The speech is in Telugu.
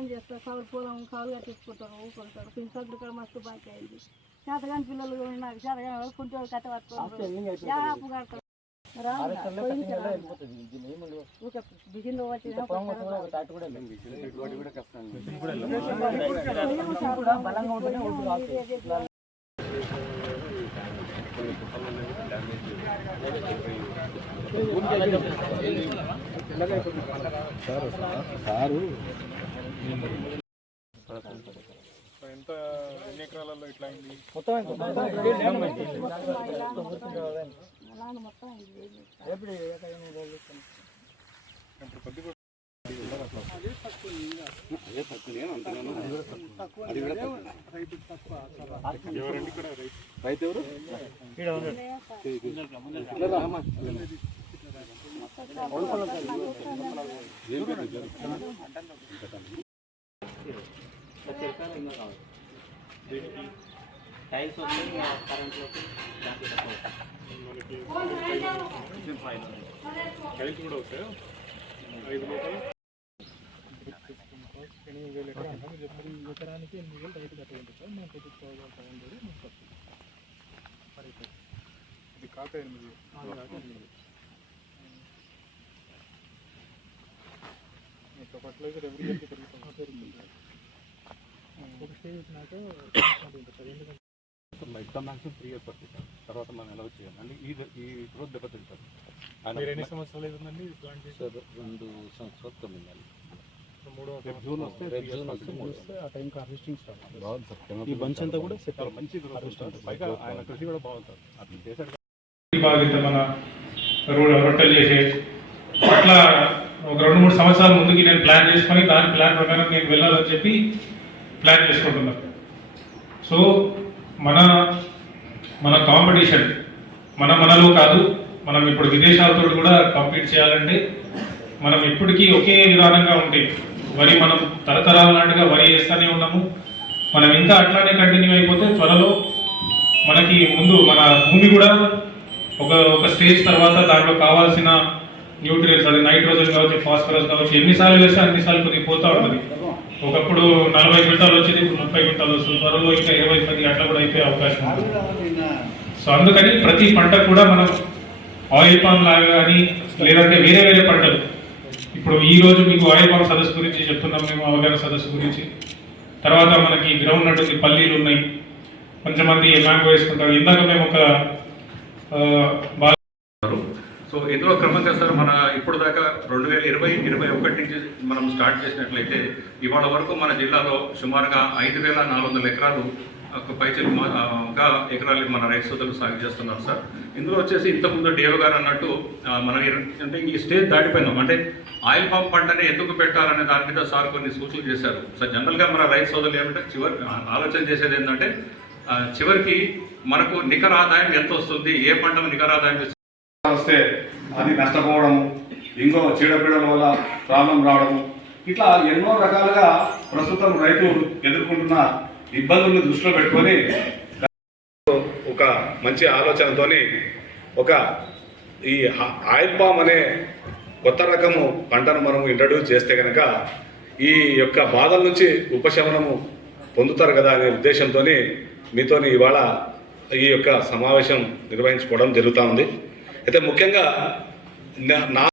పని చేస్తారు కౌలు పొలం కౌలు కట్టించుకుంటారు ఊరుకుంటారు పింఛన్లు కూడా మస్తు బాకీ అయింది చేతగాని పిల్లలు కూడా నాకు చేతగాని వాళ్ళు కుంటే కట్ట పట్టుకుంటారు యాపు కడతారు. రాంగా, పోయింది ఎంత ఎన్ని ఎకరాలలో ఇట్లా అయింది మొత్తం ఇప్పుడు కొద్ది వీటికి టైల్స్ వస్తే ఇంకా కరెంట్లోకి దాంట్లో టైల్స్ కూడా వస్తాయి ఐదు లోపల ఎనిమిది వేలు ఎకరా అంటే మీరు ఎకరానికి ఎనిమిది వేలు రైతు కట్టుకుంటారు సార్ మేము పెట్టించుకోవాలి ఇది కాక ఎనిమిది వేలు. మీకు ఫర్టిలైజర్ ఎవరి ఇయర్కి పెరుగుతుంది పెరుగుతుంది ఎందుకంటే ఎగ్జామ్ మ్యాక్సిమం త్రీ ఇయర్స్ పడుతుంది తర్వాత మనం ఎలా చేయాలి అంటే ఈ ఈ గ్రోత్ దెబ్బతింటారు మీరు ఎన్ని సంవత్సరాలు సార్ రెండు సంవత్సరాలు తొమ్మిది నెలలు. జూన్ వస్తే జూన్ ఆ టైంకి హార్వెస్టింగ్ స్టార్ట్ బాగుంది సార్. ఈ బంచ్ అంతా కూడా సెట్ మంచి పైగా ఆయన కృషి కూడా బాగుంటుంది అట్లా మన రో- రొట్టెలు చేసే అట్లా ఒక రెండు మూడు సంవత్సరాల ముందుకి నేను ప్లాన్ చేసుకొని దాని ప్లాన్ ప్రకారం నేను వెళ్ళాలని చెప్పి ప్లాన్ చేసుకుంటున్నారు సో మన మన కాంపిటీషన్ మన మనలో కాదు మనం ఇప్పుడు విదేశాలతో కూడా కంపీట్ చేయాలంటే మనం ఇప్పటికీ ఒకే విధానంగా ఉంటే వరి మనం తరతరాల నాటిగా వరి వేస్తూనే ఉన్నాము. మనం ఇంకా అట్లానే కంటిన్యూ అయిపోతే త్వరలో మనకి ముందు మన భూమి కూడా ఒక ఒక స్టేజ్ తర్వాత దాంట్లో కావాల్సిన న్యూట్రియన్స్ అది నైట్రోజన్ కావచ్చు ఫాస్ఫరస్ కావచ్చు ఎన్నిసార్లు వేస్తే అన్నిసార్లు కొద్దిగా పోతూ ఉంటుంది. ఒకప్పుడు నలభై క్వింటాలు వచ్చేది ఇప్పుడు ముప్పై క్వింటాలు వస్తుంది. త్వరలో ఇంకా ఇరవై పది అట్లా కూడా అయిపోయే అవకాశం ఉంది. సో అందుకని ప్రతి పంట కూడా మనం ఆయిల్ పామ్ లాగా కానీ లేదంటే వేరే వేరే పంటలు. ఇప్పుడు ఈ రోజు మీకు ఆయిల్ పామ్ సదస్సు గురించి చెప్తున్నాం మేము అవగాహన సదస్సు గురించి. తర్వాత మనకి గ్రౌండ్ నట్ ఉంది పల్లీలు ఉన్నాయి. కొంతమంది మ్యాంగో వేసుకుంటారు. ఇందాక మేము ఒక ఇందులో క్రమంగా సార్ మన ఇప్పుడు దాకా రెండు వేల ఇరవై ఇరవై ఒకటి నుంచి మనం స్టార్ట్ చేసినట్లయితే ఇవాళ వరకు మన జిల్లాలో సుమారుగా ఐదు వేల నాలుగు వందల ఎకరాలు ఒక ఎకరాలు మన రైతు సోదరులు సాగు చేస్తున్నారు సార్. ఇందులో వచ్చేసి ఇంతకుముందు డేవ్ గారు అన్నట్టు మనం అంటే ఈ స్టేజ్ దాటిపోయినాం అంటే ఆయిల్ పంప్ పంటని ఎందుకు పెట్టాలనే దాని మీద సార్ కొన్ని సూచనలు చేశారు. సార్ జనరల్గా మన రైతు సోదరులు ఏమంటే చివరి ఆలోచన చేసేది ఏంటంటే చివరికి మనకు నికర ఆదాయం ఎంత వస్తుంది ఏ పంటకు నికర ఆదాయం వస్తే అది నష్టపోవడం ఇంకో చీడపీడల వల్ల ప్రాబ్లం రావడం ఇట్లా ఎన్నో రకాలుగా ప్రస్తుతం రైతు ఎదుర్కొంటున్న ఇబ్బందులను దృష్టిలో పెట్టుకొని ఒక మంచి ఆలోచనతోని ఒక ఈ ఆయిల్ పామ్ అనే కొత్త రకము పంటను మనం ఇంట్రడ్యూస్ చేస్తే కనుక ఈ యొక్క బాధల నుంచి ఉపశమనము పొందుతారు కదా అనే ఉద్దేశంతో మీతోని ఇవాళ ఈ యొక్క సమావేశం నిర్వహించుకోవడం జరుగుతూ ఉంది. అయితే ముఖ్యంగా నా-